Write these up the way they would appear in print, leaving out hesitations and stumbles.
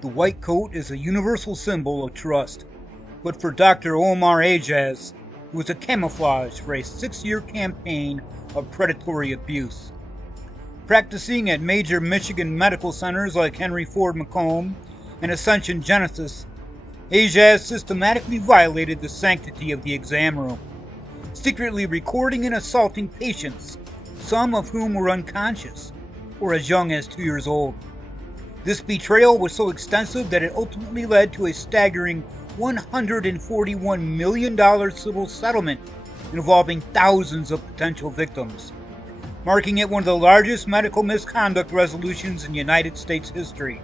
The white coat is a universal symbol of trust, but for Dr. Omar Ajaz, it was a camouflage for a 6-year campaign of predatory abuse. Practicing at major Michigan medical centers like Henry Ford Macomb and Ascension Genesis, Ajaz systematically violated the sanctity of the exam room, secretly recording and assaulting patients, some of whom were unconscious or as young as 2 years old. This betrayal was so extensive that it ultimately led to a staggering $141 million civil settlement involving thousands of potential victims, marking it one of the largest medical misconduct resolutions in United States history.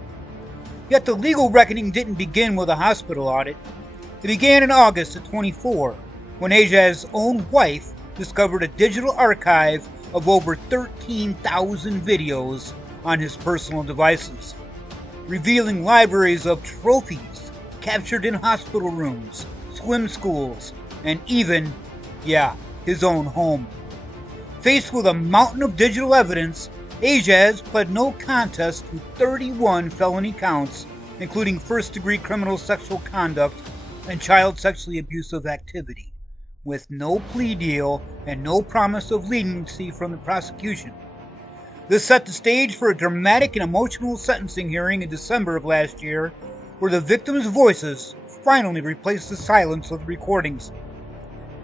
Yet the legal reckoning didn't begin with a hospital audit. It began in August of 24, when Ajaz's own wife discovered a digital archive of over 13,000 videos on his personal devices, revealing libraries of trophies captured in hospital rooms, swim schools, and even, his own home. Faced with a mountain of digital evidence, Ajaz pled no contest to 31 felony counts, including first-degree criminal sexual conduct and child sexually abusive activity, with no plea deal and no promise of leniency from the prosecution. This set the stage for a dramatic and emotional sentencing hearing in December of last year, where the victims' voices finally replaced the silence of the recordings.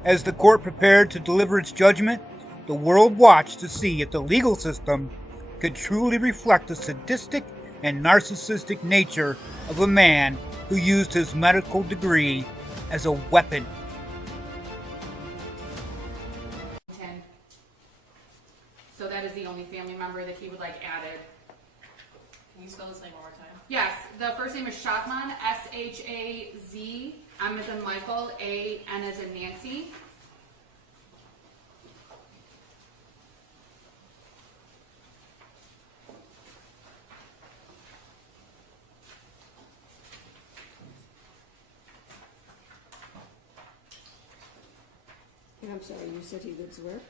As the court prepared to deliver its judgment, the world watched to see if the legal system could truly reflect the sadistic and narcissistic nature of a man who used his medical degree as a weapon. So that is the only family member that he would like added. Can you spell his name one more time? Yes, the first name is Shahman, S-H-A-Z, M as in Michael, A-N as in Nancy. And I'm sorry, you said he lives where?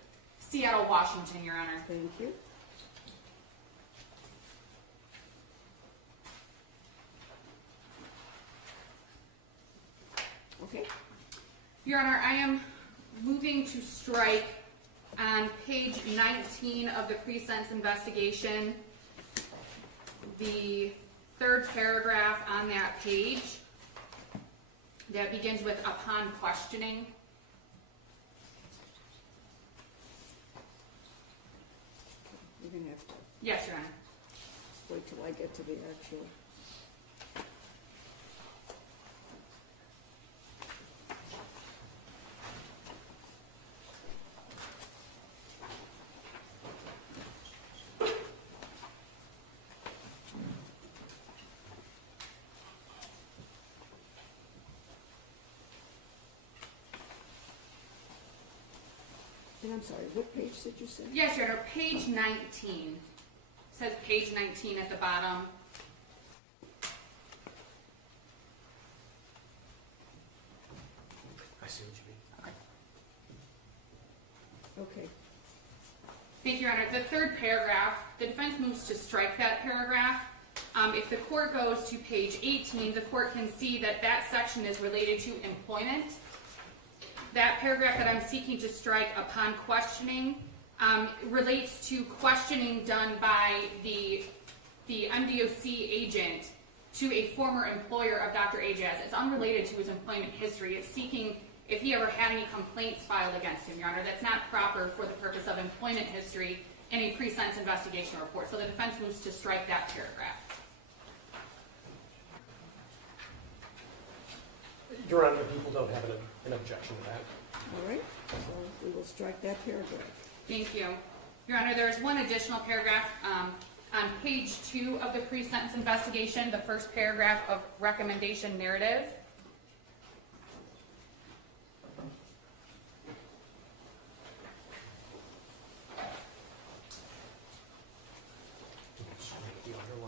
Seattle, Washington, Your Honor. Thank you. Okay. Your Honor, I am moving to strike on page 19 of the pre-sentence investigation, the third paragraph on that page that begins with upon questioning. You're going to have to Yes, Your Honor. wait till I get to the actual. And I'm sorry, what page did you say? Yes, Your Honor, page 19. It says page 19 at the bottom. I see what you mean. Okay. Thank you, Your Honor. The third paragraph, the defense moves to strike that paragraph. If the court goes to page 18, the court can see that that section is related to employment. That paragraph that I'm seeking to strike upon questioning relates to questioning done by the MDOC agent to a former employer of Dr. Ajaz. It's unrelated to his employment history. It's seeking if he ever had any complaints filed against him, Your Honor. That's not proper for the purpose of employment history in a pre-sentence investigation report. So the defense moves to strike that paragraph. Your Honor, people don't have an objection to that. All right. So we will strike that paragraph. Thank you. Your Honor, there is one additional paragraph on page 2 of the pre-sentence investigation, the first paragraph of recommendation narrative.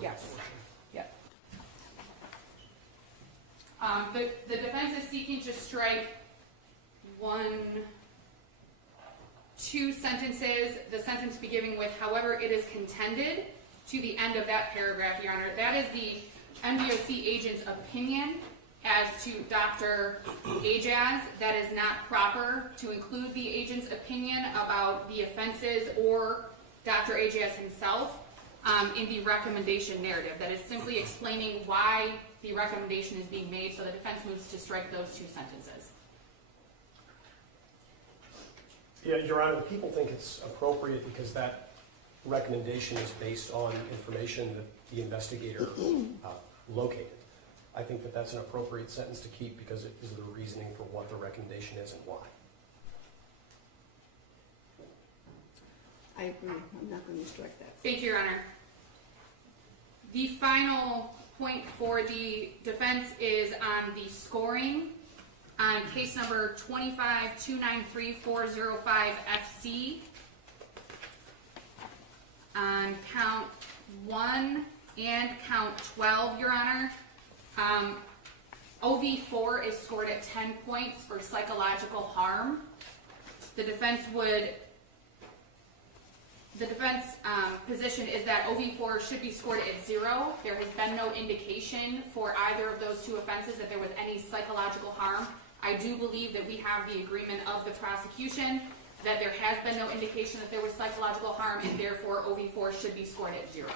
Yes. Yep. The defense is seeking to strike 2 sentences, the sentence beginning with, however it is contended, to the end of that paragraph, Your Honor. That is MDOC agent's opinion as to Dr. Ajaz, that is not proper to include the agent's opinion about the offenses or Dr. Ajaz himself in the recommendation narrative. That is simply explaining why the recommendation is being made, so the defense moves to strike those two sentences. Yeah, Your Honor, people think it's appropriate because that recommendation is based on information that the investigator located. I think that that's an appropriate sentence to keep because it is the reasoning for what the recommendation is and why. I agree. I'm not going to strike that. Thank you, Your Honor. The final point for the defense is on the scoring. On case number 25-293-405-FC, on count 1 and count 12, Your Honor, OV4 is scored at 10 points for psychological harm. The defense position is that OV4 should be scored at 0. There has been no indication for either of those two offenses that there was any psychological harm. I do believe that we have the agreement of the prosecution that there has been no indication that there was psychological harm, and therefore OV4 should be scored at 0.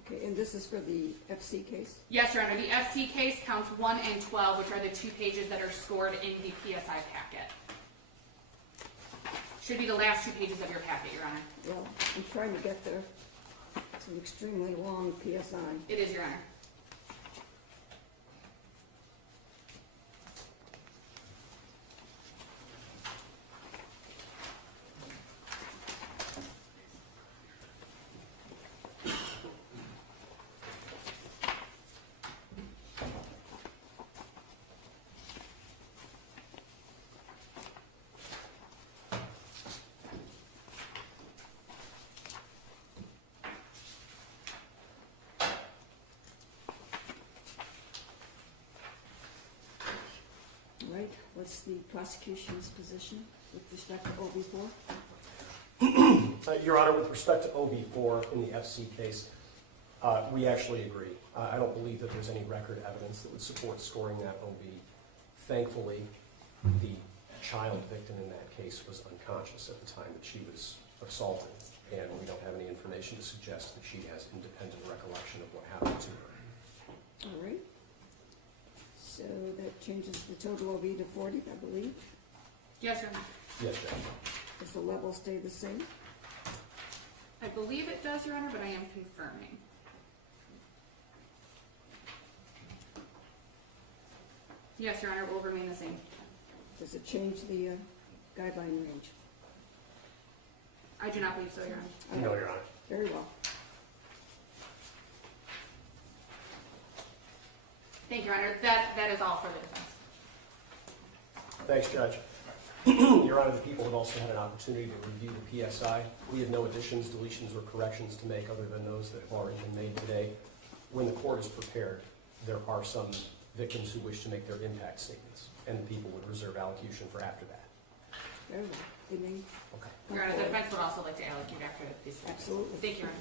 Okay, and this is for the FC case? Yes, Your Honor. The FC case counts 1 and 12, which are the 2 pages that are scored in the PSI packet. Should be the last 2 pages of your packet, Your Honor. Well, I'm trying to get there. It's an extremely long PSI. It is, Your Honor. All right, what's the prosecution's position with respect to OB4? Your Honor, with respect to OV4 in the FC case, we actually agree. I don't believe that there's any record evidence that would support scoring that OV. Thankfully, the child victim in that case was unconscious at the time that she was assaulted, and we don't have any information to suggest that she has independent recollection of what happened to her. All right. So that changes the total OB to 40, I believe. Yes, Your Honor. Yes, Judge. Does the level stay the same? I believe it does, Your Honor, but I am confirming. Yes, Your Honor, it will remain the same. Does it change the guideline range? I do not believe so, Your Honor. All No, right. Your Honor. Very well. Thank you, Your Honor. That is all for the defense. Thanks, Judge. Your Honor, the people have also had an opportunity to review the PSI. We have no additions, deletions, or corrections to make other than those that have already been made today. When the court is prepared, there are some victims who wish to make their impact statements, and the people would reserve allocution for after that. Very well. They may Okay. come Your Honor, the forward. defense would also like to allocate after this. Absolutely. Thank you, Your Honor.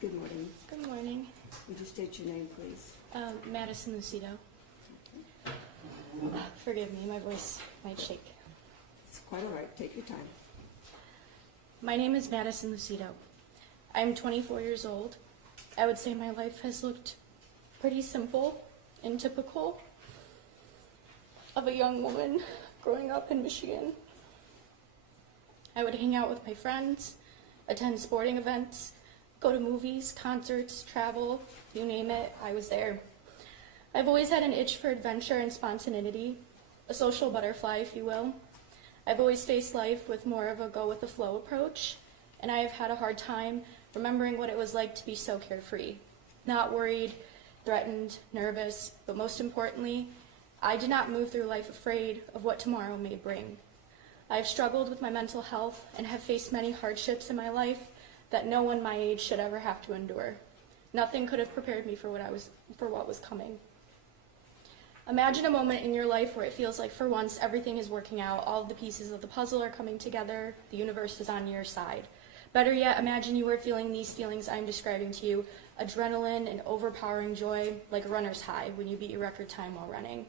Good morning. Good morning. Would you state your name, please? Madison Lucido. Forgive me, my voice might shake. It's quite all right. Take your time. My name is Madison Lucido. I'm 24 years old. I would say my life has looked pretty simple and typical of a young woman growing up in Michigan. I would hang out with my friends, attend sporting events, go to movies, concerts, travel, you name it, I was there. I've always had an itch for adventure and spontaneity, a social butterfly, if you will. I've always faced life with more of a go-with-the-flow approach, and I have had a hard time remembering what it was like to be so carefree. Not worried, threatened, nervous, but most importantly, I did not move through life afraid of what tomorrow may bring. I have struggled with my mental health and have faced many hardships in my life that no one my age should ever have to endure. Nothing could have prepared me for what was coming. Imagine a moment in your life where it feels like for once everything is working out, all of the pieces of the puzzle are coming together, the universe is on your side. Better yet, imagine you were feeling these feelings I'm describing to you, adrenaline and overpowering joy, like a runner's high when you beat your record time while running.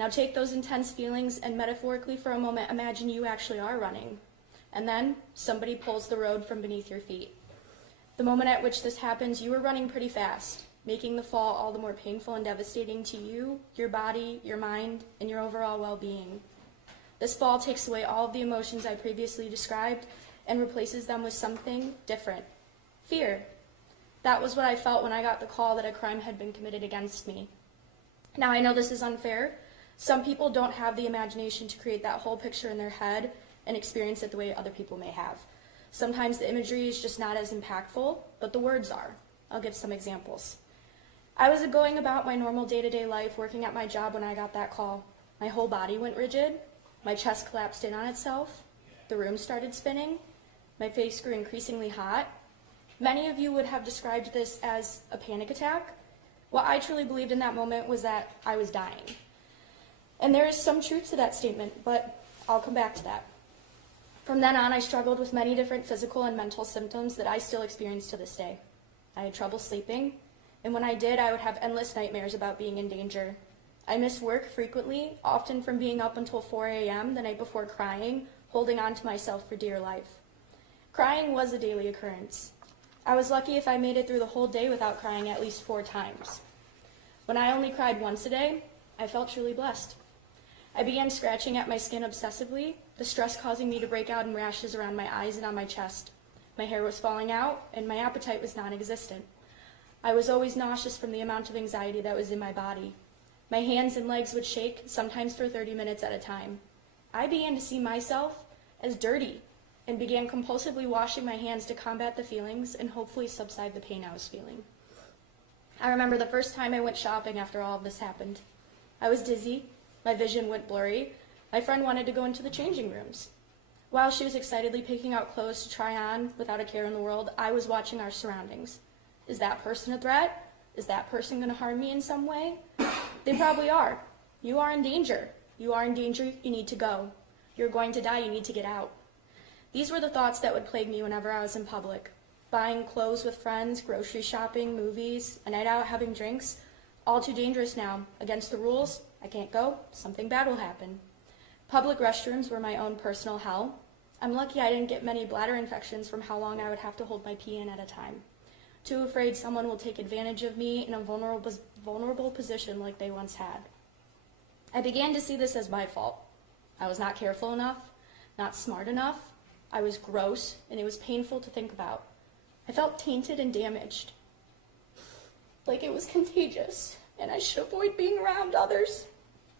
Now take those intense feelings and metaphorically for a moment imagine you actually are running. And then somebody pulls the road from beneath your feet. The moment at which this happens, you are running pretty fast, making the fall all the more painful and devastating to you, your body, your mind, and your overall well-being. This fall takes away all of the emotions I previously described and replaces them with something different. Fear. That was what I felt when I got the call that a crime had been committed against me. Now, I know this is unfair. Some people don't have the imagination to create that whole picture in their head and experience it the way other people may have. Sometimes the imagery is just not as impactful, but the words are. I'll give some examples. I was going about my normal day-to-day life working at my job when I got that call. My whole body went rigid. My chest collapsed in on itself. The room started spinning. My face grew increasingly hot. Many of you would have described this as a panic attack. What I truly believed in that moment was that I was dying. And there is some truth to that statement, but I'll come back to that. From then on, I struggled with many different physical and mental symptoms that I still experience to this day. I had trouble sleeping, and when I did, I would have endless nightmares about being in danger. I missed work frequently, often from being up until 4 a.m. the night before crying, holding on to myself for dear life. Crying was a daily occurrence. I was lucky if I made it through the whole day without crying at least 4 times. When I only cried once a day, I felt truly blessed. I began scratching at my skin obsessively, the stress causing me to break out in rashes around my eyes and on my chest. My hair was falling out, and my appetite was non-existent. I was always nauseous from the amount of anxiety that was in my body. My hands and legs would shake, sometimes for 30 minutes at a time. I began to see myself as dirty and began compulsively washing my hands to combat the feelings and hopefully subside the pain I was feeling. I remember the first time I went shopping after all of this happened. I was dizzy. My vision went blurry. My friend wanted to go into the changing rooms. While she was excitedly picking out clothes to try on without a care in the world, I was watching our surroundings. Is that person a threat? Is that person going to harm me in some way? They probably are. You are in danger. You are in danger, you need to go. You're going to die, you need to get out. These were the thoughts that would plague me whenever I was in public. Buying clothes with friends, grocery shopping, movies, a night out having drinks. All too dangerous now. Against the rules, I can't go, something bad will happen. Public restrooms were my own personal hell. I'm lucky I didn't get many bladder infections from how long I would have to hold my pee in at a time. Too afraid someone will take advantage of me in a vulnerable position like they once had. I began to see this as my fault. I was not careful enough, not smart enough. I was gross, and it was painful to think about. I felt tainted and damaged, like it was contagious, and I should avoid being around others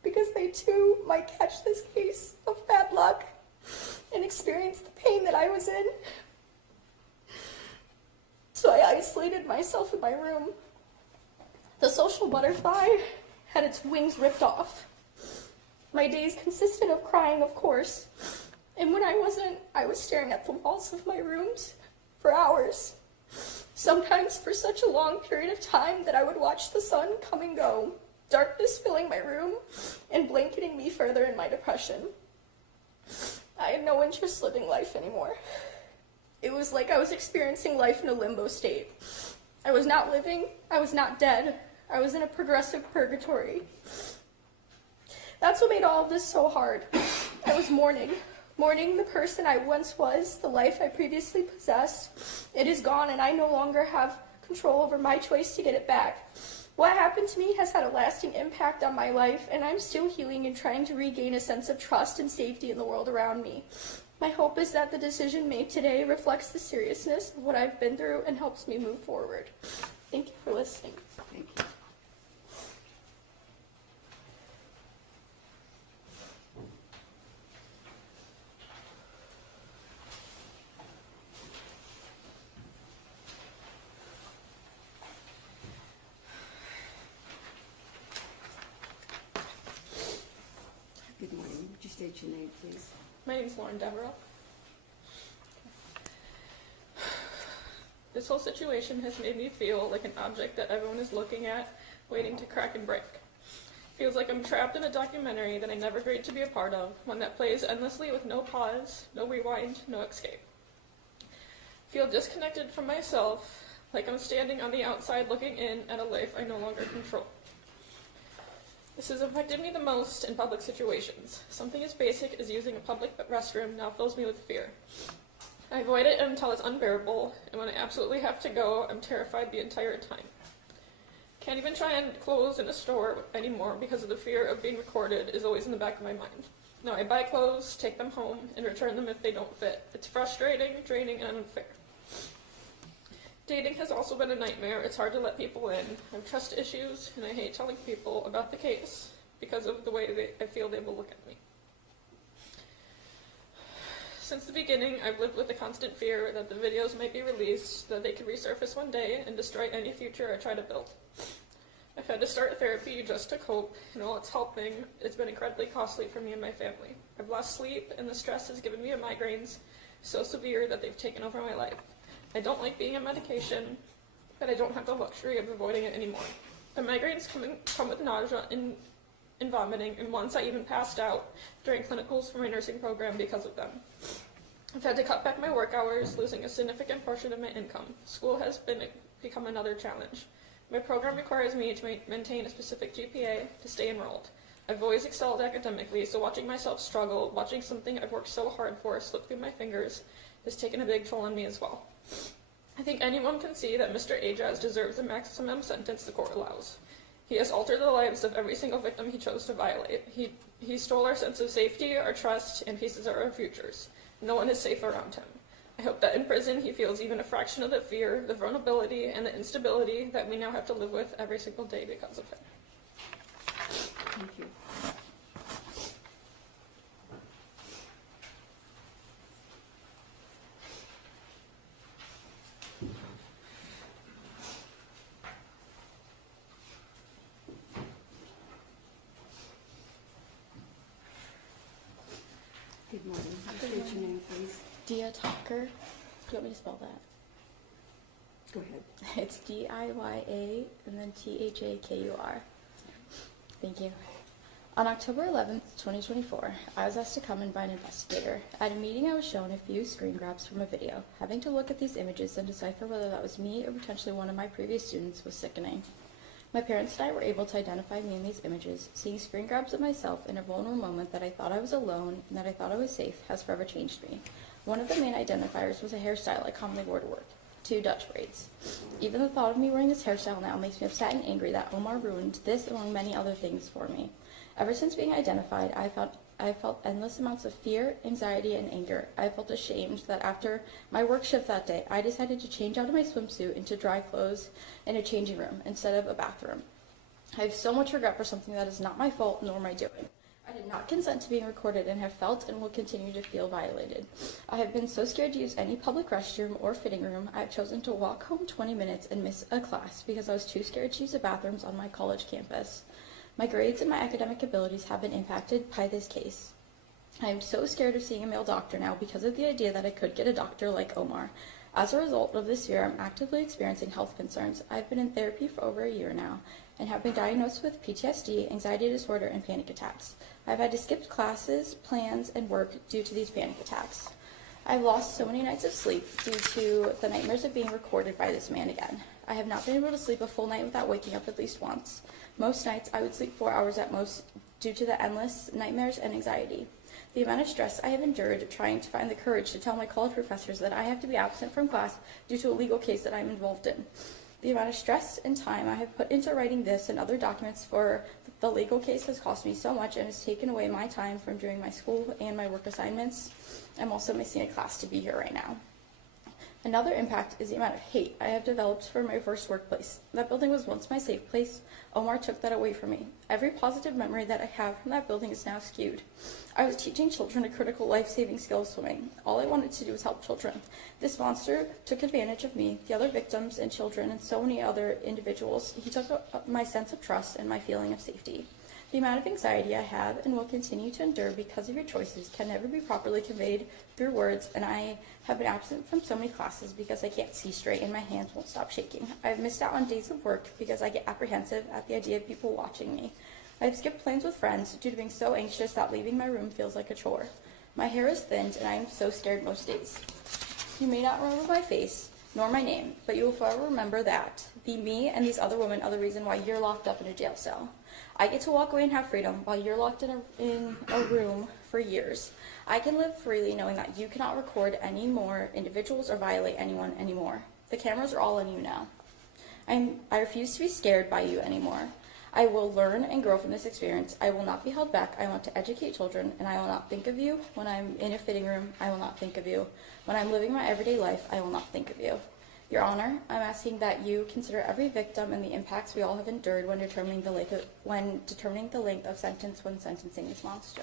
because they too might catch this case of bad luck and experience the pain that I was in. So I isolated myself in my room. The social butterfly had its wings ripped off. My days consisted of crying, of course, and when I wasn't, I was staring at the walls of my rooms for hours, sometimes for such a long period of time that I would watch the sun come and go, darkness filling my room and blanketing me further in my depression. I had no interest living life anymore. It was like I was experiencing life in a limbo state. I was not living, I was not dead, I was in a progressive purgatory. That's what made all of this so hard. I was mourning the person I once was, the life I previously possessed. It is gone, and I no longer have control over my choice to get it back. What happened to me has had a lasting impact on my life, and I'm still healing and trying to regain a sense of trust and safety in the world around me. My hope is that the decision made today reflects the seriousness of what I've been through and helps me move forward. Thank you for listening. Thank you. Good morning. Would you state your name, please? My name's Lauren Deverell. This whole situation has made me feel like an object that everyone is looking at, waiting to crack and break. Feels like I'm trapped in a documentary that I never agreed to be a part of, one that plays endlessly with no pause, no rewind, no escape. Feel disconnected from myself, like I'm standing on the outside looking in at a life I no longer control. This has affected me the most in public situations. Something as basic as using a public restroom now fills me with fear. I avoid it until it's unbearable, and when I absolutely have to go, I'm terrified the entire time. Can't even try on clothes in a store anymore because of the fear of being recorded is always in the back of my mind. Now I buy clothes, take them home, and return them if they don't fit. It's frustrating, draining, and unfair. Dating has also been a nightmare. It's hard to let people in. I have trust issues, and I hate telling people about the case because of the way I feel they will look at me. Since the beginning, I've lived with the constant fear that the videos might be released, that they could resurface one day and destroy any future I try to build. I've had to start therapy just to cope, and while it's helping, it's been incredibly costly for me and my family. I've lost sleep, and the stress has given me migraines so severe that they've taken over my life. I don't like being on medication, but I don't have the luxury of avoiding it anymore. The migraines come with nausea and vomiting, and once I even passed out during clinicals for my nursing program because of them. I've had to cut back my work hours, losing a significant portion of my income. School has become another challenge. My program requires me to maintain a specific GPA to stay enrolled. I've always excelled academically, so watching myself struggle, watching something I've worked so hard for slip through my fingers, has taken a big toll on me as well. I think anyone can see that Mr. Ajaz deserves the maximum sentence the court allows. He has altered the lives of every single victim he chose to violate. He stole our sense of safety, our trust, and pieces of our futures. No one is safe around him. I hope that in prison he feels even a fraction of the fear, the vulnerability, and the instability that we now have to live with every single day because of him. Thank you. Good morning. State your name, please. Dia Talker. Do you want me to spell that? Go ahead. It's D-I-Y-A and then T-H-A-K-U-R. Thank you. On October 11th, 2024, I was asked to come in by an investigator. At a meeting, I was shown a few screen grabs from a video. Having to look at these images and decipher whether that was me or potentially one of my previous students was sickening. My parents and I were able to identify me in these images. Seeing screen grabs of myself in a vulnerable moment that I thought I was alone and that I thought I was safe has forever changed me. One of the main identifiers was a hairstyle I commonly wore to work. 2 Dutch braids. Even the thought of me wearing this hairstyle now makes me upset and angry that Omar ruined this among many other things for me. Ever since being identified, I felt endless amounts of fear, anxiety, and anger. I felt ashamed that after my work shift that day, I decided to change out of my swimsuit into dry clothes in a changing room instead of a bathroom. I have so much regret for something that is not my fault nor my doing. I did not consent to being recorded and have felt and will continue to feel violated. I have been so scared to use any public restroom or fitting room, I have chosen to walk home 20 minutes and miss a class because I was too scared to use the bathrooms on my college campus. My grades and my academic abilities have been impacted by this case. I am so scared of seeing a male doctor now because of the idea that I could get a doctor like Omar. As a result of this fear, I'm actively experiencing health concerns. I've been in therapy for over a year now and have been diagnosed with PTSD, anxiety disorder, and panic attacks. I've had to skip classes, plans, and work due to these panic attacks. I've lost so many nights of sleep due to the nightmares of being recorded by this man again. I have not been able to sleep a full night without waking up at least once. Most nights, I would sleep 4 hours at most due to the endless nightmares and anxiety. The amount of stress I have endured trying to find the courage to tell my college professors that I have to be absent from class due to a legal case that I'm involved in. The amount of stress and time I have put into writing this and other documents for the legal case has cost me so much and has taken away my time from doing my school and my work assignments. I'm also missing a class to be here right now. Another impact is the amount of hate I have developed for my first workplace. That building was once my safe place. Omar took that away from me. Every positive memory that I have from that building is now skewed. I was teaching children a critical life-saving skill of swimming. All I wanted to do was help children. This monster took advantage of me, the other victims and children, and so many other individuals. He took my sense of trust and my feeling of safety. The amount of anxiety I have and will continue to endure because of your choices can never be properly conveyed through words, and I have been absent from so many classes because I can't see straight and my hands won't stop shaking. I have missed out on days of work because I get apprehensive at the idea of people watching me. I've skipped plans with friends due to being so anxious that leaving my room feels like a chore. My hair is thinned and I am so scared most days. You may not remember my face, nor my name, but you will forever remember that me and these other women are the reason why you're locked up in a jail cell. I get to walk away and have freedom while you're locked in a room for years. I can live freely knowing that you cannot record any more individuals or violate anyone anymore. The cameras are all on you now. I refuse to be scared by you anymore. I will learn and grow from this experience. I will not be held back. I want to educate children, and I will not think of you. When I'm in a fitting room, I will not think of you. When I'm living my everyday life, I will not think of you. Your Honor, I'm asking that you consider every victim and the impacts we all have endured when determining the length of sentence when sentencing this monster.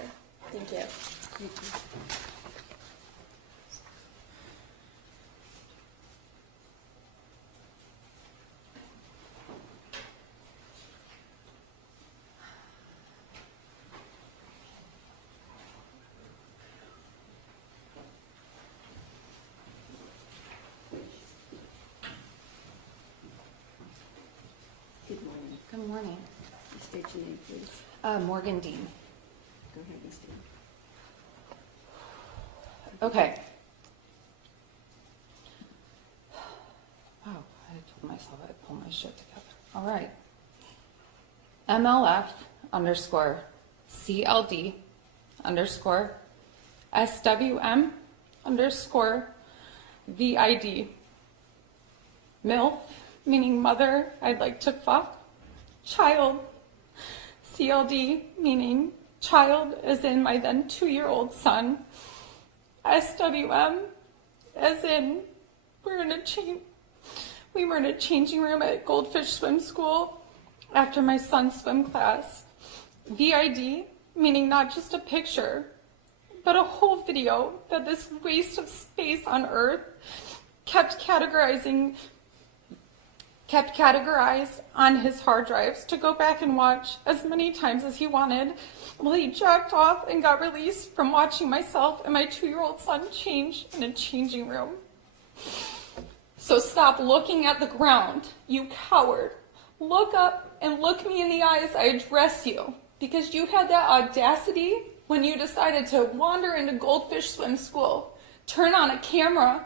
Thank you. Thank you. Good morning. Good morning. State your name, please. Morgan Dean. Go ahead, Ms. Dean. Okay. Oh, I told myself I'd pull my shit together. All right. MLF _ CLD _ SWM _ VID. MILF, meaning mother, I'd like to fuck. Child. CLD, meaning child, as in my then 2-year-old son. SWM, as in we were in a changing room at Goldfish Swim School after my son's swim class. VID, meaning not just a picture, but a whole video that this waste of space on Earth kept categorized on his hard drives to go back and watch as many times as he wanted while he jacked off and got released from watching myself and my 2-year-old son change in a changing room. So stop looking at the ground, you coward. Look up and look me in the eyes. I address you because you had that audacity when you decided to wander into Goldfish Swim School, turn on a camera,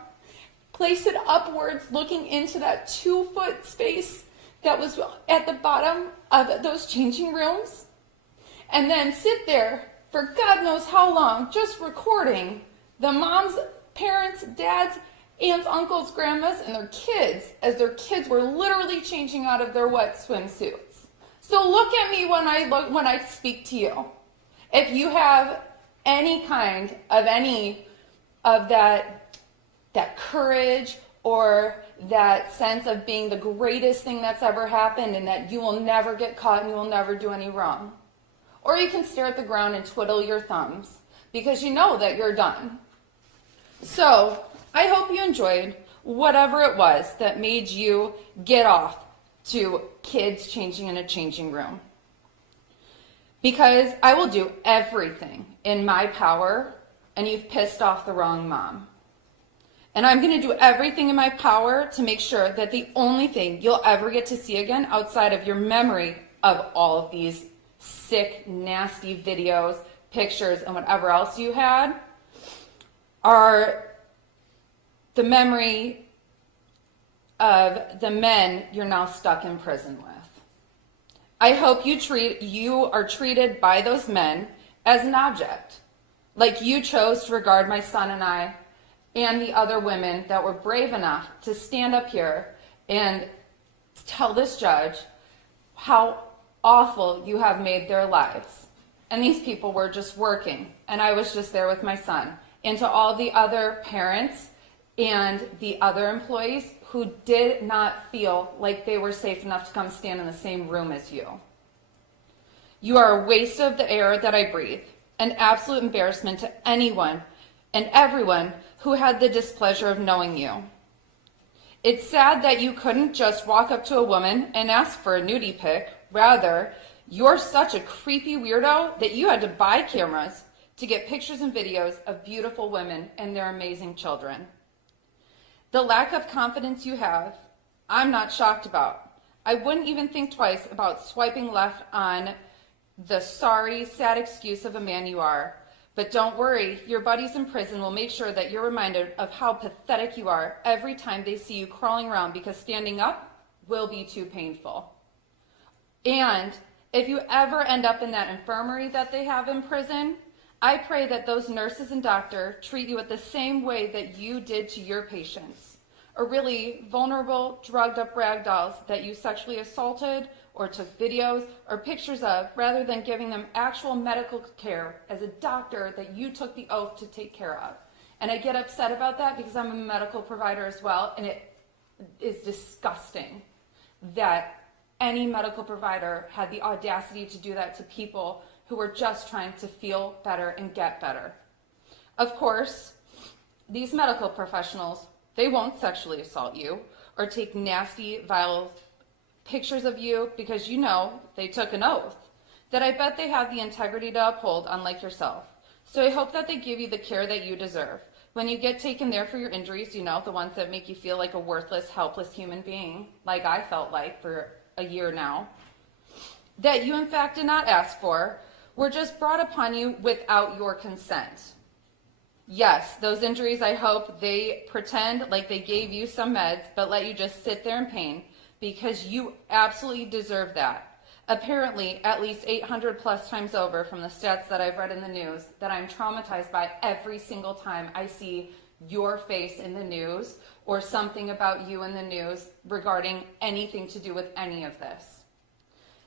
place it upwards looking into that 2-foot space that was at the bottom of those changing rooms, and then sit there for God knows how long just recording the moms, parents, dads, aunts, uncles, grandmas, and their kids as their kids were literally changing out of their wet swimsuits. So look at me when I speak to you. If you have any kind of that courage or that sense of being the greatest thing that's ever happened and that you will never get caught and you will never do any wrong. Or you can stare at the ground and twiddle your thumbs because you know that you're done. So I hope you enjoyed whatever it was that made you get off to kids changing in a changing room. Because I will do everything in my power, and you've pissed off the wrong mom. And I'm going to do everything in my power to make sure that the only thing you'll ever get to see again outside of your memory of all of these sick, nasty videos, pictures, and whatever else you had are the memory of the men you're now stuck in prison with. I hope you are treated by those men as an object, like you chose to regard my son and I and the other women that were brave enough to stand up here and tell this judge how awful you have made their lives. And these people were just working, and I was just there with my son. And to all the other parents and the other employees who did not feel like they were safe enough to come stand in the same room as you. You are a waste of the air that I breathe, an absolute embarrassment to anyone and everyone who had the displeasure of knowing you. It's sad that you couldn't just walk up to a woman and ask for a nudie pic. Rather, you're such a creepy weirdo that you had to buy cameras to get pictures and videos of beautiful women and their amazing children. The lack of confidence you have, I'm not shocked about. I wouldn't even think twice about swiping left on the sorry, sad excuse of a man you are. But don't worry, your buddies in prison will make sure that you're reminded of how pathetic you are every time they see you crawling around, because standing up will be too painful. And if you ever end up in that infirmary that they have in prison, I pray that those nurses and doctors treat you at the same way that you did to your patients, or really vulnerable, drugged up rag dolls that you sexually assaulted or took videos or pictures of, rather than giving them actual medical care as a doctor that you took the oath to take care of. And I get upset about that because I'm a medical provider as well, and it is disgusting that any medical provider had the audacity to do that to people who were just trying to feel better and get better. Of course, these medical professionals, they won't sexually assault you or take nasty, vile pictures of you, because you know they took an oath that I bet they have the integrity to uphold, unlike yourself. So I hope that they give you the care that you deserve. When you get taken there for your injuries, you know, the ones that make you feel like a worthless, helpless human being, like I felt like for a year now, that you in fact did not ask for, were just brought upon you without your consent. Yes, those injuries, I hope they pretend like they gave you some meds, but let you just sit there in pain, because you absolutely deserve that. Apparently, at least 800 plus times over from the stats that I've read in the news, that I'm traumatized by every single time I see your face in the news or something about you in the news regarding anything to do with any of this.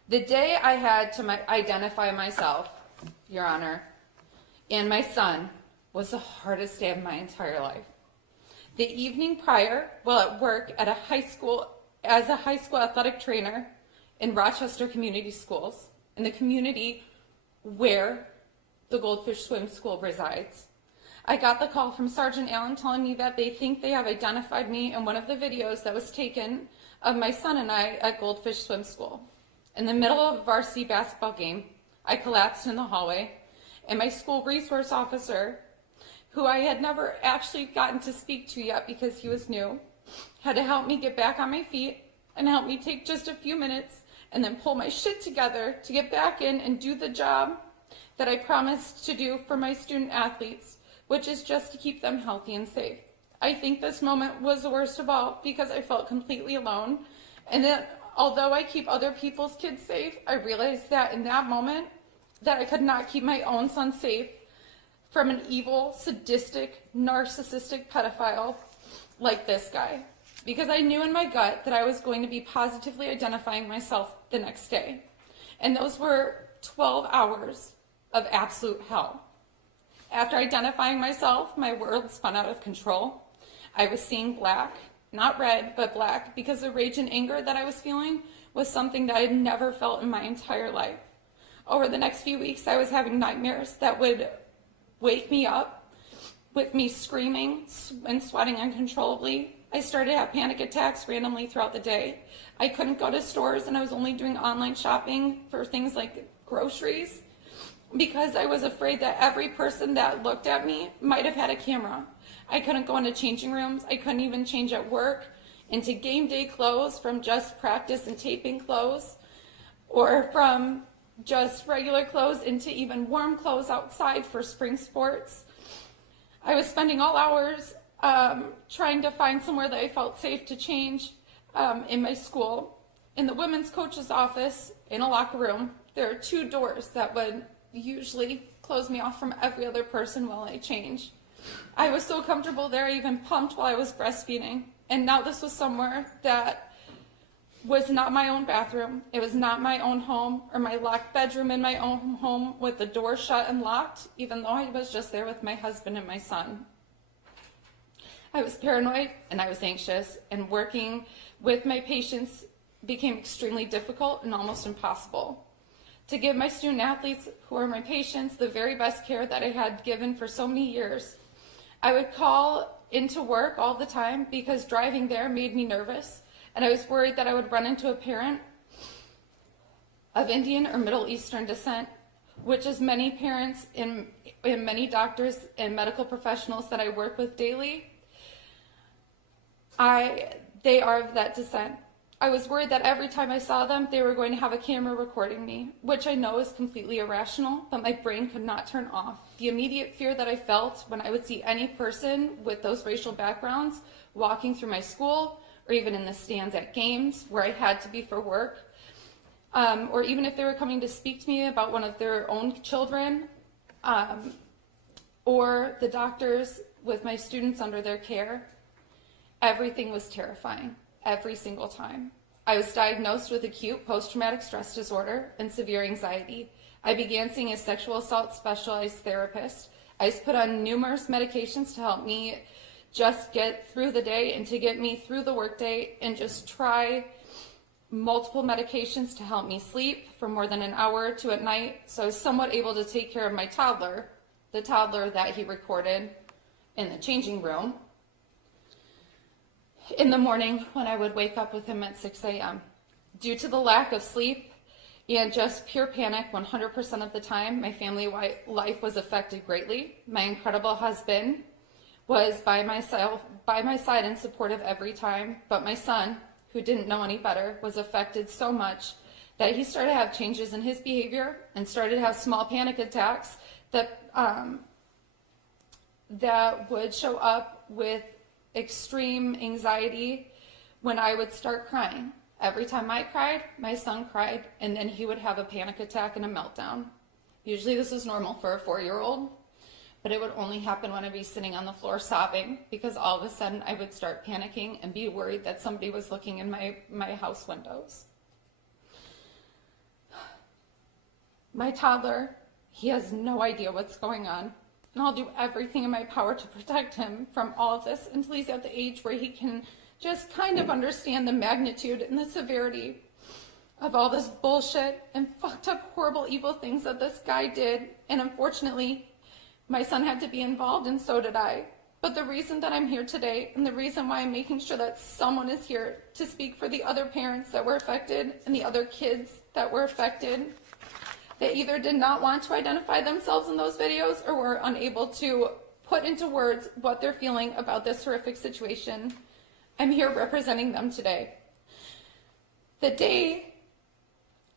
The day I had to identify myself, Your Honor, and my son was the hardest day of my entire life. The evening prior, while at work at a high school, as a high school athletic trainer in Rochester Community Schools, in the community where the Goldfish Swim School resides, I got the call from Sergeant Allen telling me that they think they have identified me in one of the videos that was taken of my son and I at Goldfish Swim School. In the middle of a varsity basketball game, I collapsed in the hallway, and my school resource officer, who I had never actually gotten to speak to yet because he was new, had to help me get back on my feet and help me take just a few minutes and then pull my shit together to get back in and do the job that I promised to do for my student athletes, which is just to keep them healthy and safe. I think this moment was the worst of all because I felt completely alone, and that although I keep other people's kids safe, I realized that in that moment that I could not keep my own son safe from an evil, sadistic, narcissistic pedophile like this guy, because I knew in my gut that I was going to be positively identifying myself the next day. And those were 12 hours of absolute hell. After identifying myself, my world spun out of control. I was seeing black, not red, but black, because the rage and anger that I was feeling was something that I had never felt in my entire life. Over the next few weeks, I was having nightmares that would wake me up with me screaming and sweating uncontrollably. I started to have panic attacks randomly throughout the day. I couldn't go to stores, and I was only doing online shopping for things like groceries because I was afraid that every person that looked at me might have had a camera. I couldn't go into changing rooms. I couldn't even change at work into game day clothes from just practice and taping clothes, or from just regular clothes into even warm clothes outside for spring sports. I was spending all hours trying to find somewhere that I felt safe to change in my school. In the women's coach's office, in a locker room, there are 2 doors that would usually close me off from every other person while I changed. I was so comfortable there, I even pumped while I was breastfeeding. And now this was somewhere that was not my own bathroom. It was not my own home or my locked bedroom in my own home with the door shut and locked, even though I was just there with my husband and my son. I was paranoid and I was anxious, and working with my patients became extremely difficult and almost impossible. To give my student athletes, who are my patients, the very best care that I had given for so many years, I would call into work all the time because driving there made me nervous. And I was worried that I would run into a parent of Indian or Middle Eastern descent, which is many parents and many doctors and medical professionals that I work with daily, they are of that descent. I was worried that every time I saw them, they were going to have a camera recording me, which I know is completely irrational, but my brain could not turn off. The immediate fear that I felt when I would see any person with those racial backgrounds walking through my school, or even in the stands at games where I had to be for work, or even if they were coming to speak to me about one of their own children, or the doctors with my students under their care, everything was terrifying. Every single time. I was diagnosed with acute post-traumatic stress disorder and severe anxiety. I began seeing a sexual assault specialized therapist. I was put on numerous medications to help me just get through the day and to get me through the workday, and just try multiple medications to help me sleep for more than an hour or two at night. So I was somewhat able to take care of my toddler, the toddler that he recorded in the changing room, in the morning when I would wake up with him at 6 a.m. Due to the lack of sleep and just pure panic 100% of the time, my family life was affected greatly. My incredible husband was by my side and supportive every time, but my son, who didn't know any better, was affected so much that he started to have changes in his behavior and started to have small panic attacks that would show up with extreme anxiety when I would start crying. Every time I cried, my son cried, and then he would have a panic attack and a meltdown. Usually this is normal for a 4-year-old, but it would only happen when I'd be sitting on the floor sobbing, because all of a sudden I would start panicking and be worried that somebody was looking in my house windows. My toddler, he has no idea what's going on. And I'll do everything in my power to protect him from all of this until he's at the age where he can just kind of understand the magnitude and the severity of all this bullshit and fucked up, horrible, evil things that this guy did. And unfortunately, my son had to be involved, and so did I. But the reason that I'm here today, and the reason why I'm making sure that someone is here to speak for the other parents that were affected and the other kids that were affected, they either did not want to identify themselves in those videos or were unable to put into words what they're feeling about this horrific situation. I'm here representing them today. The day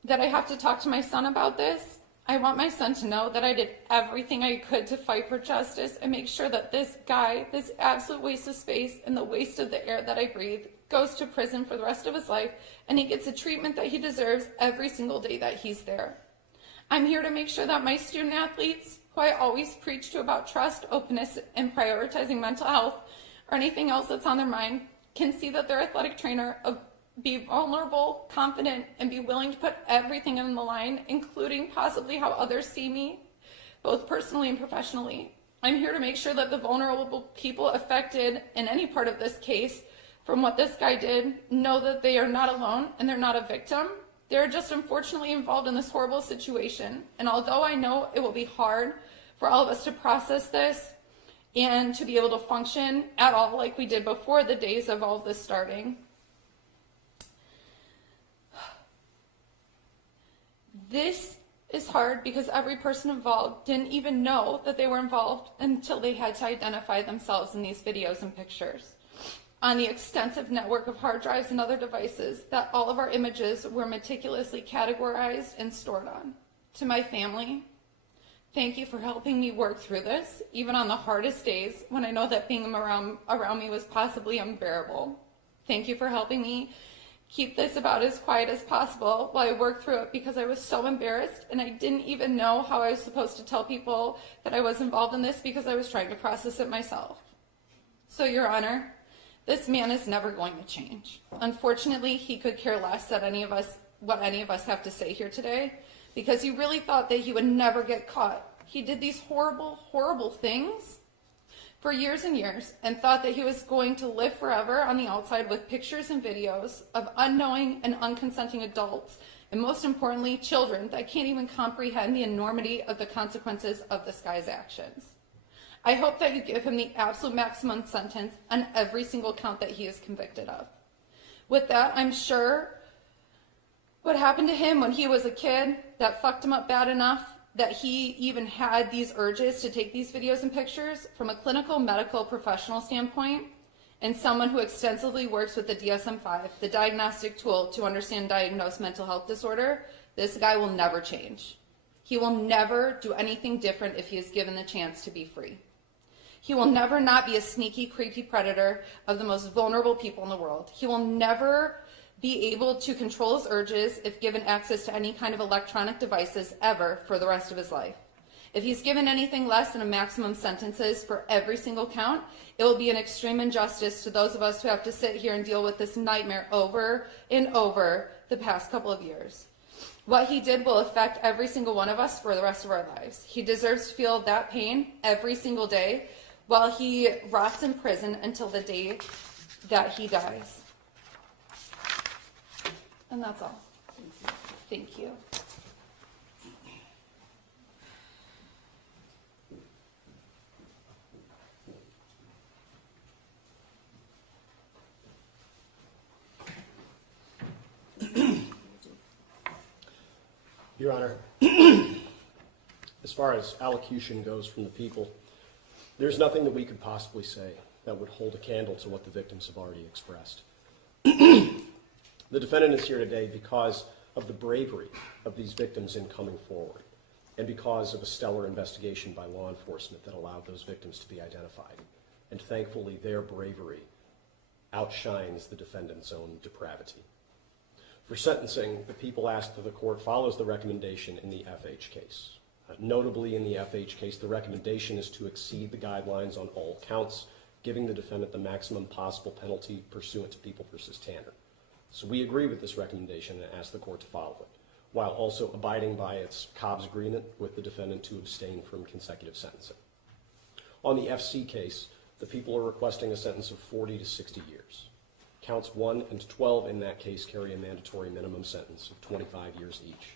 that I have to talk to my son about this, I want my son to know that I did everything I could to fight for justice and make sure that this guy, this absolute waste of space and the waste of the air that I breathe, goes to prison for the rest of his life, and he gets the treatment that he deserves every single day that he's there. I'm here to make sure that my student athletes, who I always preach to about trust, openness, and prioritizing mental health, or anything else that's on their mind, can see that their athletic trainer be vulnerable, confident, and be willing to put everything on the line, including possibly how others see me, both personally and professionally. I'm here to make sure that the vulnerable people affected in any part of this case from what this guy did know that they are not alone and they're not a victim. They're just unfortunately involved in this horrible situation. And although I know it will be hard for all of us to process this and to be able to function at all like we did before the days of all of this starting, this is hard because every person involved didn't even know that they were involved until they had to identify themselves in these videos and pictures on the extensive network of hard drives and other devices that all of our images were meticulously categorized and stored on. To my family, thank you for helping me work through this, even on the hardest days when I know that being around me was possibly unbearable. Thank you for helping me keep this about as quiet as possible while I worked through it, because I was so embarrassed and I didn't even know how I was supposed to tell people that I was involved in this because I was trying to process it myself. So, Your Honor, this man is never going to change. Unfortunately, he could care less that what any of us have to say here today, because he really thought that he would never get caught. He did these horrible, horrible things for years and years and thought that he was going to live forever on the outside with pictures and videos of unknowing and unconsenting adults, and most importantly, children that can't even comprehend the enormity of the consequences of this guy's actions. I hope that you give him the absolute maximum sentence on every single count that he is convicted of. With that, I'm sure what happened to him when he was a kid that fucked him up bad enough that he even had these urges to take these videos and pictures, from a clinical medical professional standpoint, and someone who extensively works with the DSM-5, the diagnostic tool to understand and diagnose mental health disorder, this guy will never change. He will never do anything different if he is given the chance to be free. He will never not be a sneaky, creepy predator of the most vulnerable people in the world. He will never be able to control his urges if given access to any kind of electronic devices ever for the rest of his life. If he's given anything less than a maximum sentences for every single count, it will be an extreme injustice to those of us who have to sit here and deal with this nightmare over and over the past couple of years. What he did will affect every single one of us for the rest of our lives. He deserves to feel that pain every single day while he rots in prison until the day that he dies. And that's all. Thank you. Your Honor, as far as allocution goes from the people, there's nothing that we could possibly say that would hold a candle to what the victims have already expressed. The defendant is here today because of the bravery of these victims in coming forward and because of a stellar investigation by law enforcement that allowed those victims to be identified. And thankfully, their bravery outshines the defendant's own depravity. For sentencing, the people ask that the court follows the recommendation in the FH case. Notably, in the FH case, the recommendation is to exceed the guidelines on all counts, giving the defendant the maximum possible penalty pursuant to People v. Tanner. So we agree with this recommendation and ask the court to follow it, while also abiding by its Cobb's agreement with the defendant to abstain from consecutive sentencing. On the FC case, the people are requesting a sentence of 40 to 60 years. Counts 1 and 12 in that case carry a mandatory minimum sentence of 25 years each.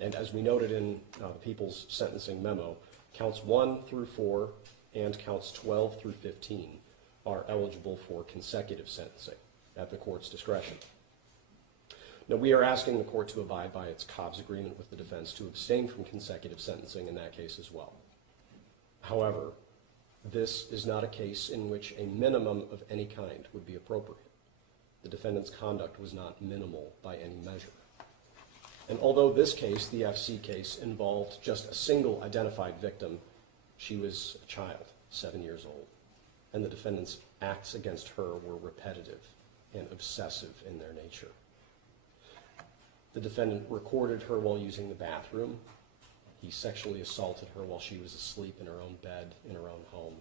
And as we noted in the people's sentencing memo, counts 1 through 4 and counts 12 through 15 are eligible for consecutive sentencing at the court's discretion. Now, we are asking the court to abide by its Cobb's agreement with the defense to abstain from consecutive sentencing in that case as well. However, this is not a case in which a minimum of any kind would be appropriate. The defendant's conduct was not minimal by any measure. And although this case, the FC case, involved just a single identified victim, she was a child, 7 years old, and the defendant's acts against her were repetitive and obsessive in their nature. The defendant recorded her while using the bathroom. He sexually assaulted her while she was asleep in her own bed in her own home,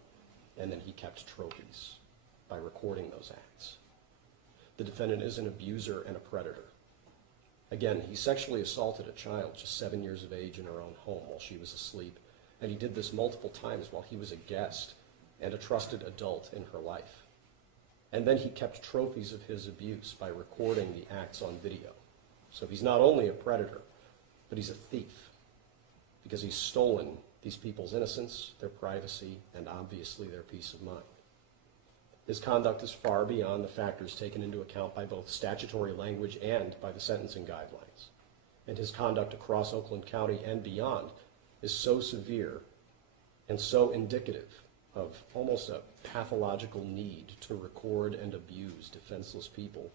and then he kept trophies by recording those acts. The defendant is an abuser and a predator. Again, he sexually assaulted a child just 7 years of age in her own home while she was asleep, and he did this multiple times while he was a guest and a trusted adult in her life. And then he kept trophies of his abuse by recording the acts on video. So he's not only a predator, but he's a thief, because he's stolen these people's innocence, their privacy, and obviously their peace of mind. His conduct is far beyond the factors taken into account by both statutory language and by the sentencing guidelines. And his conduct across Oakland County and beyond is so severe and so indicative of almost a pathological need to record and abuse defenseless people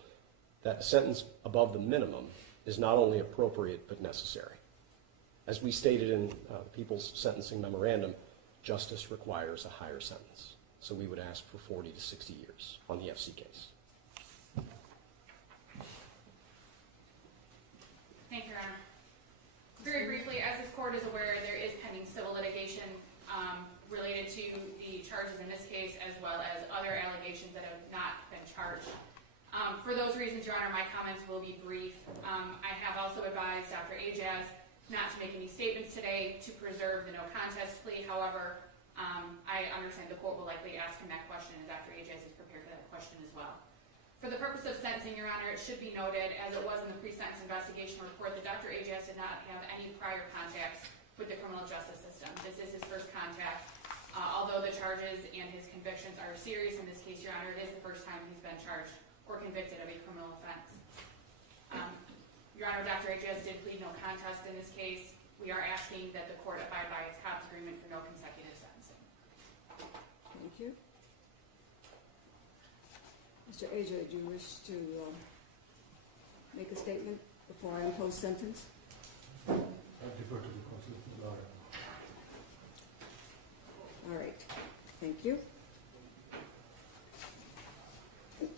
that a sentence above the minimum is not only appropriate but necessary. As we stated in the People's Sentencing Memorandum, justice requires a higher sentence. So we would ask for 40 to 60 years on the FC case. Thank you, Your Honor. Very briefly, as this court is aware, there is pending civil litigation related to the charges in this case, as well as other allegations that have not been charged. For those reasons, Your Honor, my comments will be brief. I have also advised Dr. Ajaz not to make any statements today to preserve the no contest plea. However, I understand the court will likely ask him that question, and Dr. Ajaz is prepared for that question as well. For the purpose of sentencing, Your Honor, it should be noted, as it was in the pre-sentence investigation report, that Dr. Ajaz did not have any prior contacts with the criminal justice system. This is his first contact. Although the charges and his convictions are serious in this case, Your Honor, it is the first time he's been charged or convicted of a criminal offense. Your Honor, Dr. Ajaz did plead no contest in this case. We are asking that the court abide by its Cobb's agreement for no consecutive sentencing. Thank you. Mr. Aja, do you wish to make a statement before I impose sentence? I defer to the constitutional lawyer. All right, thank you.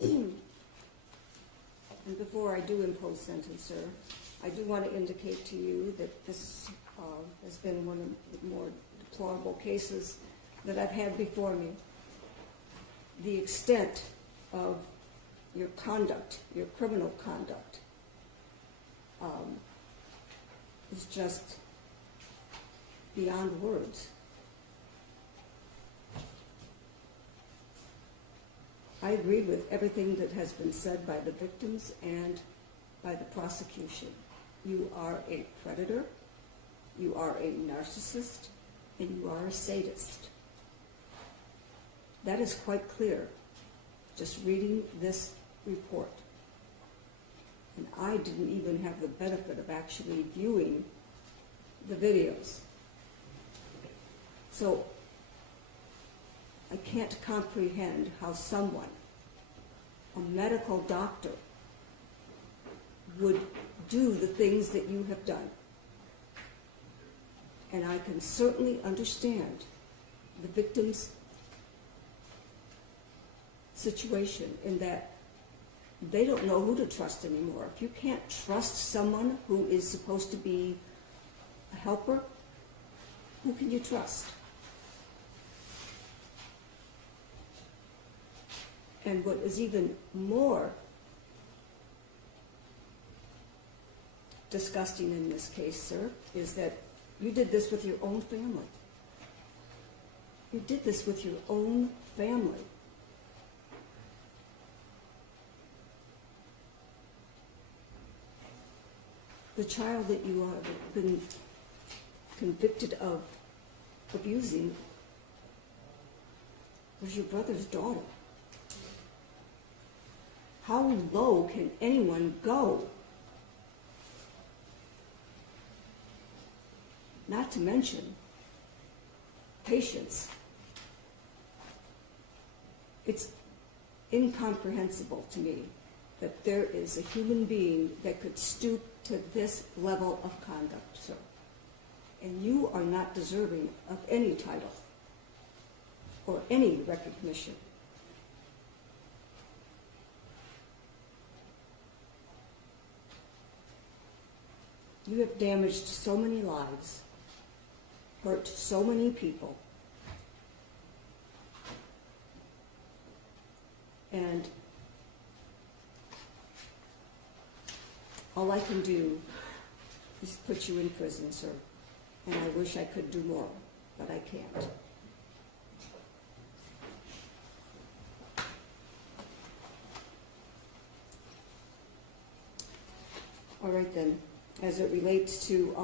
And before I do impose sentence, sir, I do want to indicate to you that this has been one of the more deplorable cases that I've had before me. The extent of your conduct, your criminal conduct, is just beyond words. I agree with everything that has been said by the victims and by the prosecution. You are a predator, you are a narcissist, and you are a sadist. That is quite clear, just reading this report. And I didn't even have the benefit of actually viewing the videos. So I can't comprehend how someone, a medical doctor, would do the things that you have done. And I can certainly understand the victim's situation in that they don't know who to trust anymore. If you can't trust someone who is supposed to be a helper, who can you trust? And what is even more disgusting in this case, sir, is that you did this with your own family. You did this with your own family. The child that you have been convicted of abusing was your brother's daughter. How low can anyone go? Not to mention patience. It's incomprehensible to me that there is a human being that could stoop to this level of conduct, sir. And you are not deserving of any title or any recognition. You have damaged so many lives, hurt so many people, and all I can do is put you in prison, sir, and I wish I could do more, but I can't. All right then, as it relates to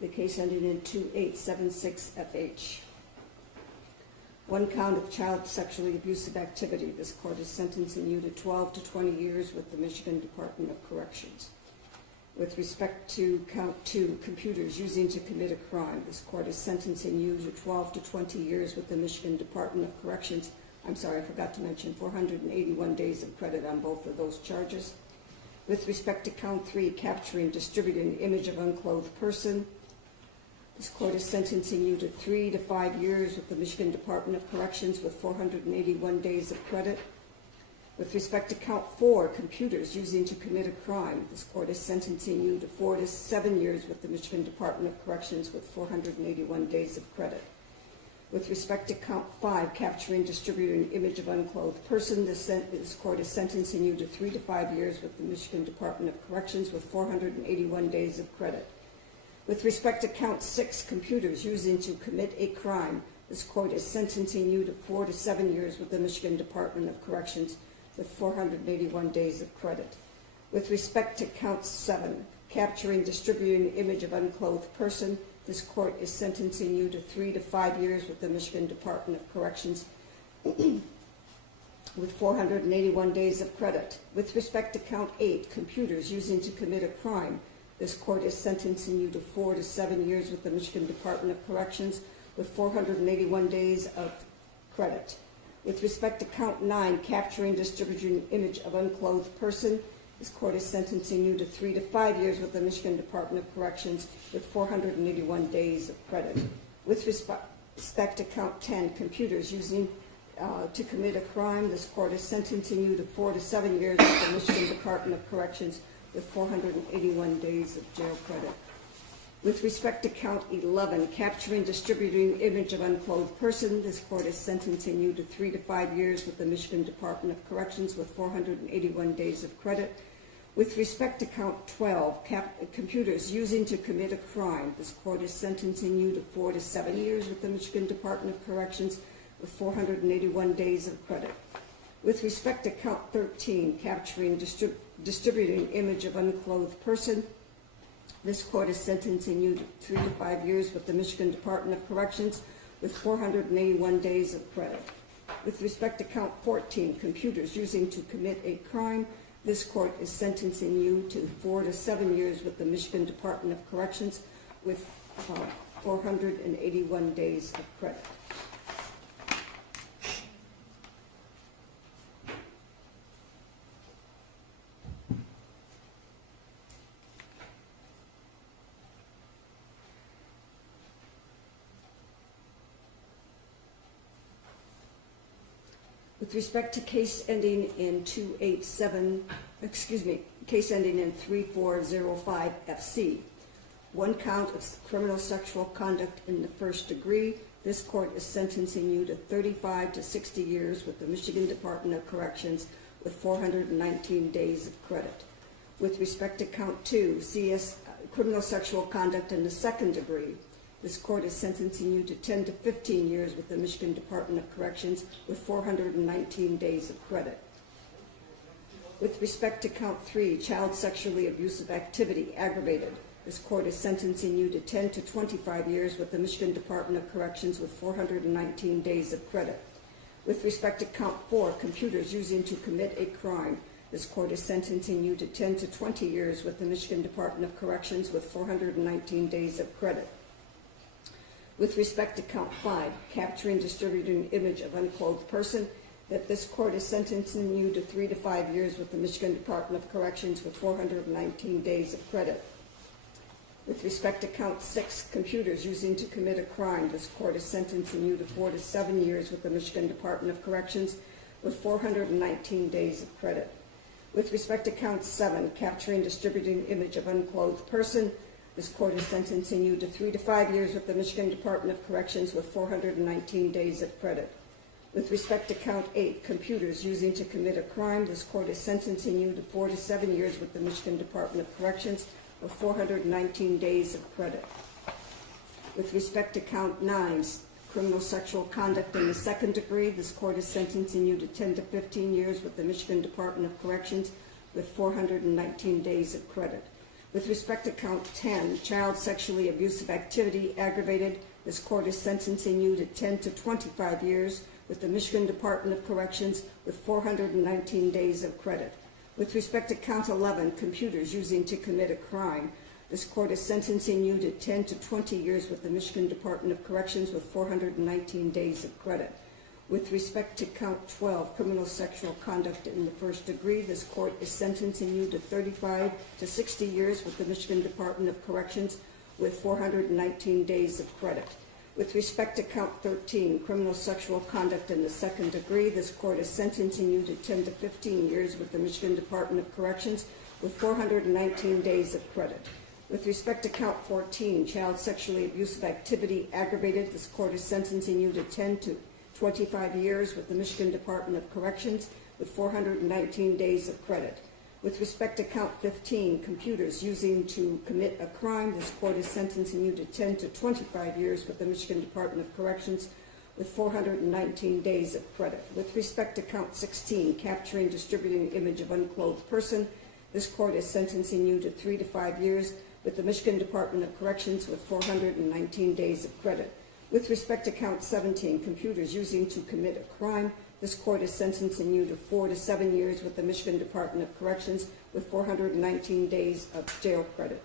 the case ending in 2876 FH. One count of child sexually abusive activity. This court is sentencing you to 12 to 20 years with the Michigan Department of Corrections. With respect to count 2, computers using to commit a crime, this court is sentencing you to 12 to 20 years with the Michigan Department of Corrections. I'm sorry, I forgot to mention 481 days of credit on both of those charges. With respect to count 3, capturing, distributing the image of unclothed person, this court is sentencing you to 3 to 5 years with the Michigan Department of Corrections with 481 days of credit. With respect to count 4, computers using to commit a crime, this court is sentencing you to 4 to 7 years with the Michigan Department of Corrections with 481 days of credit. With respect to count 5, capturing, distributing an image of unclothed person, this court is sentencing you to 3 to 5 years with the Michigan Department of Corrections with 481 days of credit. With respect to count 6, computers using to commit a crime, this court is sentencing you to 4 to 7 years with the Michigan Department of Corrections with 481 days of credit. With respect to count 7, capturing, distributing an image of unclothed person, this court is sentencing you to 3 to 5 years with the Michigan Department of Corrections with 481 days of credit. With respect to count 8, computers using to commit a crime, This court is sentencing you to 4 to 7 years with the Michigan Department of Corrections with 481 days of credit. With respect to count 9, capturing, distributing an image of unclothed person, this court is sentencing you to 3 to 5 years with the Michigan Department of Corrections with 481 days of credit. With respect to count 10, computers using to commit a crime, this court is sentencing you to 4 to 7 years with the Michigan Department of Corrections with 481 days of jail credit. With respect to count 11, capturing, distributing an image of unclothed person, this court is sentencing you to 3 to 5 years with the Michigan Department of Corrections with 481 days of credit. With respect to count 12, computers using to commit a crime, this court is sentencing you to 4 to 7 years with the Michigan Department of Corrections with 481 days of credit. With respect to count 13, capturing, distributing an image of unclothed person, this court is sentencing you to 3 to 5 years with the Michigan Department of Corrections with 481 days of credit. With respect to count 14, computers using to commit a crime, this court is sentencing you to 4 to 7 years with the Michigan Department of Corrections with 481 days of credit. With respect to case ending in 3405 FC, one count of criminal sexual conduct in the first degree, this court is sentencing you to 35 to 60 years with the Michigan Department of Corrections with 419 days of credit. With respect to count 2, criminal sexual conduct in the second degree, this court is sentencing you to 10 to 15 years with the Michigan Department of Corrections with 419 days of credit. With respect to count 3, child sexually abusive activity aggravated, this court is sentencing you to 10 to 25 years with the Michigan Department of Corrections with 419 days of credit. With respect to count 4, computers using to commit a crime, this court is sentencing you to 10 to 20 years with the Michigan Department of Corrections with 419 days of credit. With respect to count 5, capturing, distributing an image of unclothed person, that this court is sentencing you to 3 to 5 years with the Michigan Department of Corrections with 419 days of credit. With respect to count 6, computers using to commit a crime, this court is sentencing you to 4 to 7 years with the Michigan Department of Corrections with 419 days of credit. With respect to count 7, capturing, distributing an image of unclothed person, this court is sentencing you to 3 to 5 years with the Michigan Department of Corrections with 419 days of credit. With respect to count 8, computers using to commit a crime, this court is sentencing you to 4 to 7 years with the Michigan Department of Corrections with 419 days of credit. With respect to count 9, criminal sexual conduct in the second degree, this court is sentencing you to 10 to 15 years with the Michigan Department of Corrections with 419 days of credit. With respect to count 10, child sexually abusive activity aggravated, this court is sentencing you to 10 to 25 years with the Michigan Department of Corrections with 419 days of credit. With respect to count 11, computers using to commit a crime, this court is sentencing you to 10 to 20 years with the Michigan Department of Corrections with 419 days of credit. With respect to count 12, criminal sexual conduct in the first degree, this court is sentencing you to 35 to 60 years with the Michigan Department of Corrections with 419 days of credit. With respect to count 13, criminal sexual conduct in the second degree, this court is sentencing you to 10 to 15 years with the Michigan Department of Corrections with 419 days of credit. With respect to count 14, child sexually abusive activity aggravated, this court is sentencing you to 10 to 25 years with the Michigan Department of Corrections with 419 days of credit. With respect to count 15, computers using to commit a crime, this court is sentencing you to 10 to 25 years with the Michigan Department of Corrections with 419 days of credit. With respect to count 16, capturing, distributing an image of unclothed person, this court is sentencing you to 3 to 5 years with the Michigan Department of Corrections with 419 days of credit. With respect to count 17, computers using to commit a crime, this court is sentencing you to 4 to 7 years with the Michigan Department of Corrections with 419 days of jail credit.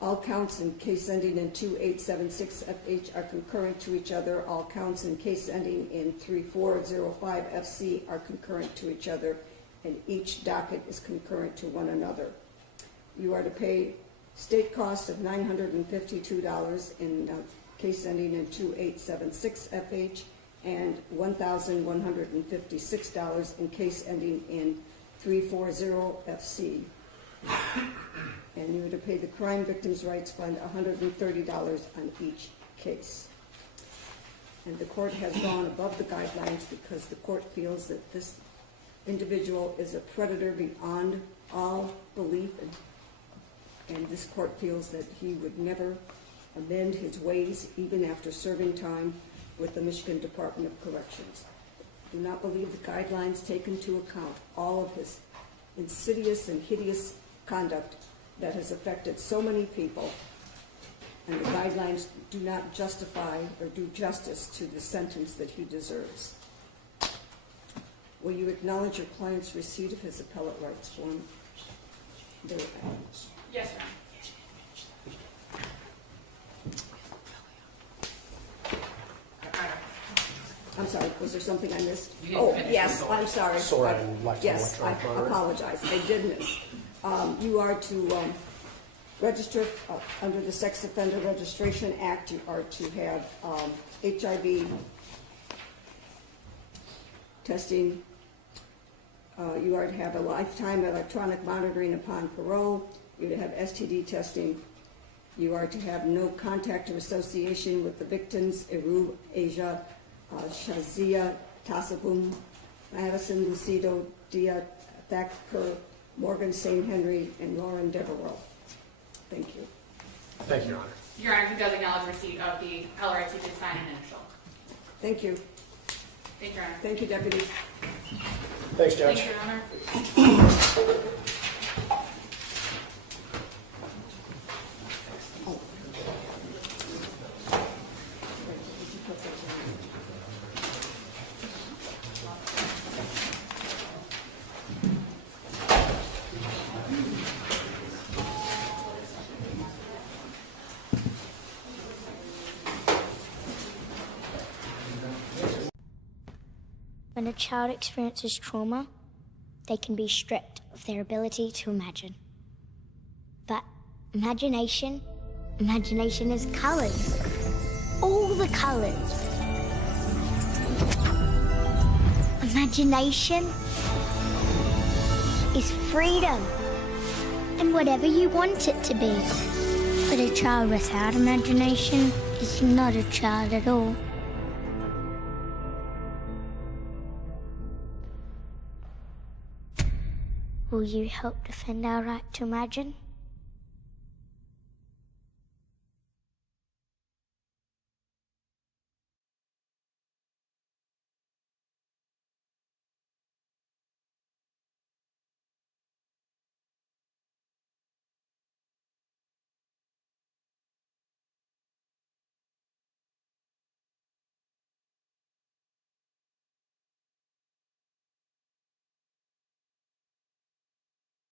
All counts in case ending in 2876FH are concurrent to each other. All counts in case ending in 3405FC are concurrent to each other, and each docket is concurrent to one another. You are to pay state costs of $952 in case ending in 2876FH and $1,156 in case ending in 340FC. And you are to pay the Crime Victims' Rights Fund $130 on each case. And the court has gone above the guidelines because the court feels that this individual is a predator beyond all belief, and this court feels that he would never amend his ways even after serving time with the Michigan Department of Corrections. Do not believe the guidelines take into account all of his insidious and hideous conduct that has affected so many people, and the guidelines do not justify or do justice to the sentence that he deserves. Will you acknowledge your client's receipt of his appellate rights form? Yes, Your Honor. I'm sorry, was there something I missed? Oh, yes, I'm sorry. Soren left an Yes, I electronic monitor. apologize, I did miss. You are to register under the Sex Offender Registration Act. You are to have HIV testing. You are to have a lifetime electronic monitoring upon parole. You are to have STD testing. You are to have no contact or association with the victims, Eru, Asia, Shazia, Tasabum, Madison, Lucido, Dia, Thacker, Morgan, St. Henry, and Lauren Devereaux. Thank you. Thank you, Your Honor. Your Honor, he does acknowledge receipt of the appellate rights. He did sign an initial. Thank you. Thank you, Your Honor. Thank you, Deputy. Thanks, Judge. Thank you, Your Honor. When a child experiences trauma, they can be stripped of their ability to imagine. But imagination is colors. All the colors. Imagination is freedom, and whatever you want it to be. But a child without imagination is not a child at all. Will you help defend our right to imagine?